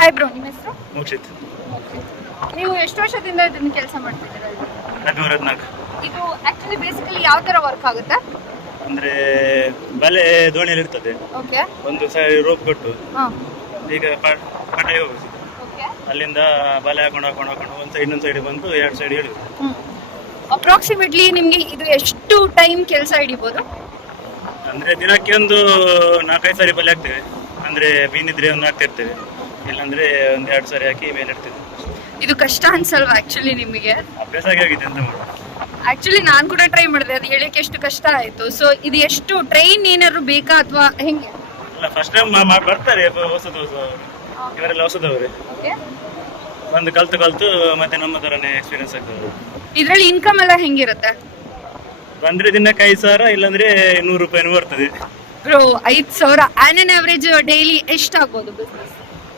Hi bro, ನಿಮ್ಮ ಹೆಸರು? ಮೋಕ್ಷಿತ್. ನೀವು ಎಷ್ಟು ವರ್ಷದಿಂದ ಇದನ್ನ ಕೆಲಸ ಮಾಡ್ತಿದ್ದೀರಾ? 14. ಇದು ಆಕ್ಚುಲಿ ಬೇಸಿಕಲಿ ಯಾವ ತರ ವರ್ಕ್ ಆಗುತ್ತೆ? ಅಂದ್ರೆ ಬಲೆ ದೋಣಿಯಲ್ಲಿ ಇರ್ತದೆ. ಓಕೆ. ಒಂದು ಸೈಡ್ ರೋಪ್ ಕೊಟ್ಟು ಹಾ. ಈಗ ಪಟೆ ಹೋಗುದು. ಓಕೆ. ಅಲ್ಲಿಂದ ಬಲೆ ಹಾಕೊಂಡು ಒಂದು ಸೈಡ್ ಇನ್ನೊಂದು ಸೈಡ್ ಬಂದು ಎರಡು ಸೈಡ್ ಹಿಡಿದು. ಅಪ್ರಾಕ್ಸಿಮೇಟ್ಲಿ ನಿಮ್ಗೆ ಇದು ಎಷ್ಟು ಟೈಮ್ ಕೆಲಸ ಹಿಡಿಬೋದು? ಅಂದ್ರೆ ದಿನಕ್ಕೆ ಒಂದು 4-5 ಸಾರಿ ಬಲೆ ಹಾಕ್ತೇವೆ. ಅಂದ್ರೆ ಮೀನಿದ್ರೆ ಒಂದು ಹಾಕ್ತಾ ಇರ್ತೇವೆ, ಇಲ್ಲಾಂದ್ರೆ ಒಂದು 2 ಸಾರಿ ಹಾಕಿ ಮೇಲೆ ಇಡ್ತೇವೆ. ಇದು ಕಷ್ಟ ಅನ್ಸಲ್ವಾ ಆಕ್ಚುಲಿ ನಿಮಗೆ? ಅಭ್ಯಾಸ ಆಗಿದೆ ಅಂತ ಮಾಡುದು. ಆಕ್ಚುಲಿ ನಾನು ಕೂಡ ಟ್ರೈ ಮಾಡಿದೆ, ಅದು ಹೇಳಕ್ಕೆ ಎಷ್ಟು ಕಷ್ಟ ಆಯ್ತು. ಸೊ ಇದು ಎಷ್ಟು ಟ್ರೈನ್ ಏನಾದ್ರು ಬೇಕಾ ಅಥವಾ ಹೆಂಗೆ? ಅಲ್ಲ, ಫಸ್ಟ್ ಟೈಮ್ ಬರ್ತಾರೆ ಹೊಸದವರು, ಇವರೆಲ್ಲ ಹೊಸದವ್ರೆ. ಓಕೆ. ಬಂದು ಕಲ್ತು ಮತ್ತೆ ನಮ್ಮ ತರನೇ ಎಕ್ಸ್ಪೀರಿಯನ್ಸ್ ಆಗ್ತದೆ. ಇದ್ರಲ್ಲಿ ಇನ್ಕಮ್ ಎಲ್ಲ ಹೆಂಗಿರುತ್ತೆ? ಬಂದ್ರೆ ದಿನಕ್ಕೆ 5,000, ಇಲ್ಲಾಂದ್ರೆ 100 ರೂಪಾಯಿನೂ ಬರ್ತದೆ. Bro, 5,000 on an average daily ಎಷ್ಟಾಗ್ಬೋದು ಬಿಸ್ನೆಸ್?